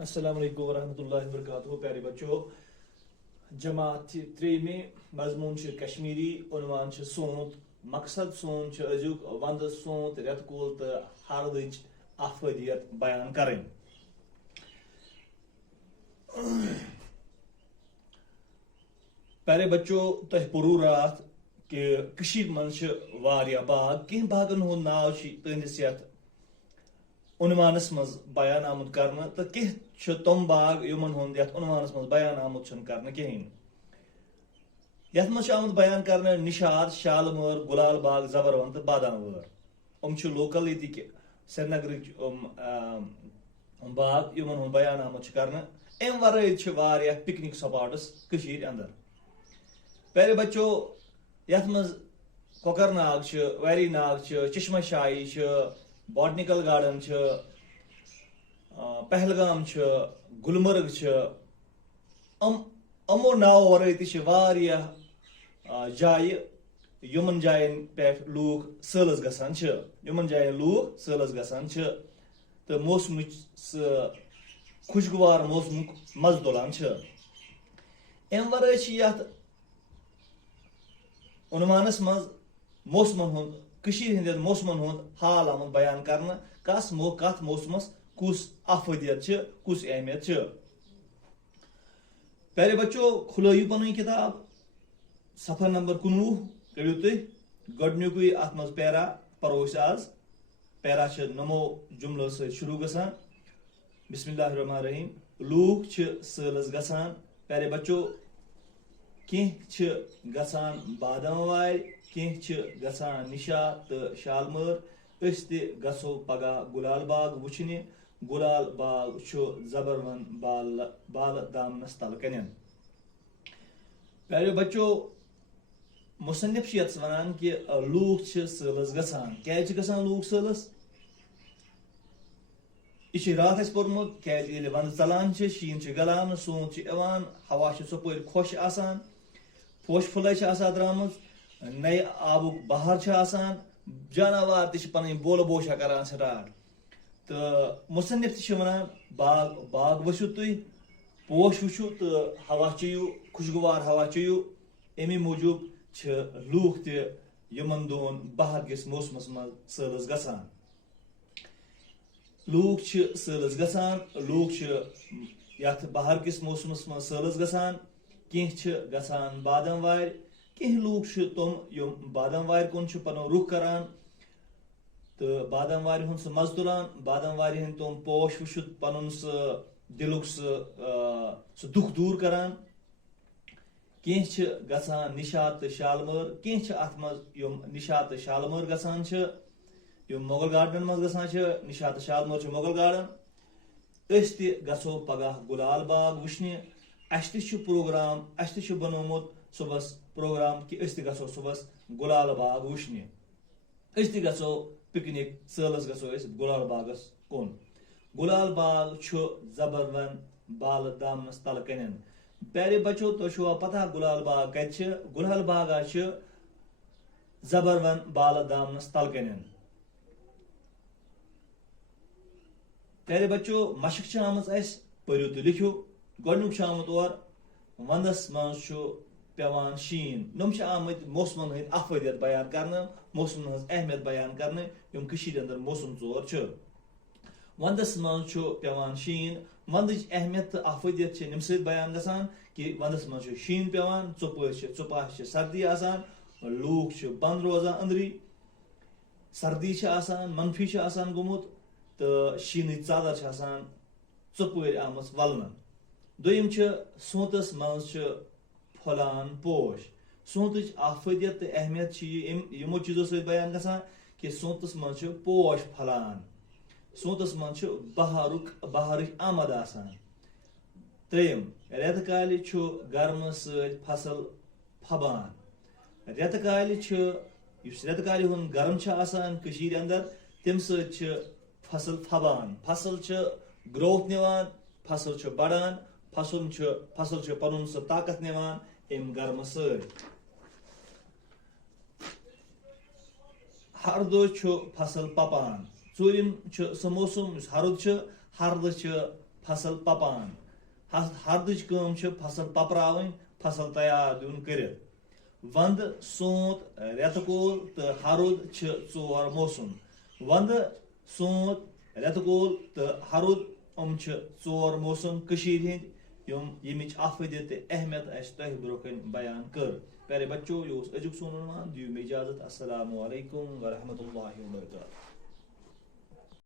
अस्सलाम वालेकुम वरहमतुल्लाहि वबरकातुहू। प्यारे बच्चों, जमात 3 में मजमून कश्मीरी, उन्वान सोत, मकसद सोन अजुक वंद सोत रेतकूल तो हरदच अफदियत बयान करें। प्यारे बच्चों, तह पुरू रात कि कशीर मन बाग कह बागन हुंद नाव तुंदिस यथ उन्वानस मज बयान आमुत करना तो कह तम बाग युमन हुंद यथ उन्वानस मज बयान आमुत करना कहें। यथ मज आमुत बयान करना निशात, शालमर, गुलाल बाग, जबरवन तो बादाम वम लोकल ये श्रीनगर बाग युमन हुंद बयान आमुत करना। अम वर पिकनिक स्पॉट्स कशीर अंदर। प्यारे बच्चों, यथ मज कोकर नाग, वैरी नाग, चश्मा शाही, बॉटनिकल गार्डन, पहलगाम, गुलमर्ग, अमो नाव वर जाय यमन जायन पे लूख सैलस गसान, यमन जायन लूख सैलस गसान तो मौसम खुशगवार मौसम मज तुलान। अम वर उन्वानस मज मौसमन हुंद कशीर हिंद मौसमन हुंद हाल आमुत बयान करना। कस मौसमस कुस अफदियत कुस अहमियत। प्यारे बच्चों, खुलयु पन किताब सफर नंबर 19 करियो तुह गडनुक अत मज पैरा परो आज। पैरा नमो जुमलो सत शुरू गसान। बिस्मिल्लाहिर्रहमानिर्रहीम। लूख सैलस गसान। प्यारे बच्चों, कह गसान बादाम वार, कह गसान निशात तो शालमर। गो पगह गुलाल बाग वुचने। गुलाल बाग जबरवन बाल दामनस तल कन। प्यारे बच्चों, मुसन्निफ यथ वन कि लूख सैलस गसान। क्या गसान लूख सैलस? यह रात पोर्मुत क्या वंद चलान, शीन गलान, सोत इवान, हवा सपोर खुश आसान, पोश फुल द्रामज, नए आबुक बहार आसान, जानवर तन बोल बोशा करान स्टार्ट। तो मुसन्निफ वन बाग बाग वसु तुह, पोश वुचु तो हवा चेयु, खुशगवार हवा चेयु। अमी मूजूब लूख तमन दोन बहार किस मौसमस मज सैलस गसान। लूख सैलस गसान, लूख यथ बहार किस मौसमस मज सैलस गसान। कह गसान बादाम वार, कह लूख तुम यम बादाम वार कुन पनो रुख करान तो बादाम वार हुंद मज तुलान। बादाम वार हंद तुम पोश वुचुत पनुन दिलुक दुख दूर करान। कह गसान निशात तो शालमर, कह अत मज निशात तो शालमर गसान, मुगल गार्डन मज गसान। निशात तो शालमर मुगल गार्डन। गो पगह गुलाल बाग वुचने। अस प्रोग्राम अस बनोमुत सुबह प्रोग्राम कि गो सुबह गुलाल बाग वुचने। गो पिकनिक सैलस गो गुलाल बागस कुन। गुलाल बाग जबरवन बाल दामनस तल कन। प्यारे बच्चों, तो पता गुलाल बाग कत? गुलाल बाग जबरवन बाल दामनस तल कन। प्यारे बच्चों, मशक आम पढ़ो तो लिखो। गोनुक आमुत और वंदस मज पेवान शीन। नम आमत मौसमन हंद अफदियत बयान करना, मौसम हज अहमियत बयान करना। यम अंदर मौसम 4 वंदस मज पेवान शीन। वंदच अहमियत तो अफदियत नम सत बयान गसान कि वंदस मज शीन पेवान, चुपाश सर्दी आसान, लूख बंद रोजान अंदरी, सर्दी आसान, मनफी आसान गोमुत तो शीन चादर आसान चुपर आम वलन। दोयम सोतस मज फलान पोश। सोतच अफदियत तो अहमियत यमो चीजों सत बयान गसान कि सोतस मज पोश फलान, सोतस मज बहार आमद आसान। त्रेयम रेत काल गर्म सत फसल फबान। रेत काल रेत काल हुंद गर्म आसान कशीर अंदर, तम सत फसल फबान। फसल ग्रोथ निवान, फसल बढ़ान, फसल पनुन ताकत निवान अम गर्म सत। हरद फसल पपान। ूरिम सह मौसम हरद हरद फसल पपान हरदच कम फसल पपरावन फसल तैयार दिन कर वंद सोत रेतकोल तो हरुद चोर मौसम वंद सोत रेतकोल तो हरुद चोर मौसम हंद यमिच आफदियत अहमियत तह ब्रोकन बयान कर। प्यारे बच्चों, ये अजुक सोन दियो में इजाजत। अस्सलामु अलैकुम व रहमतुल्लाहि व बरकातहू।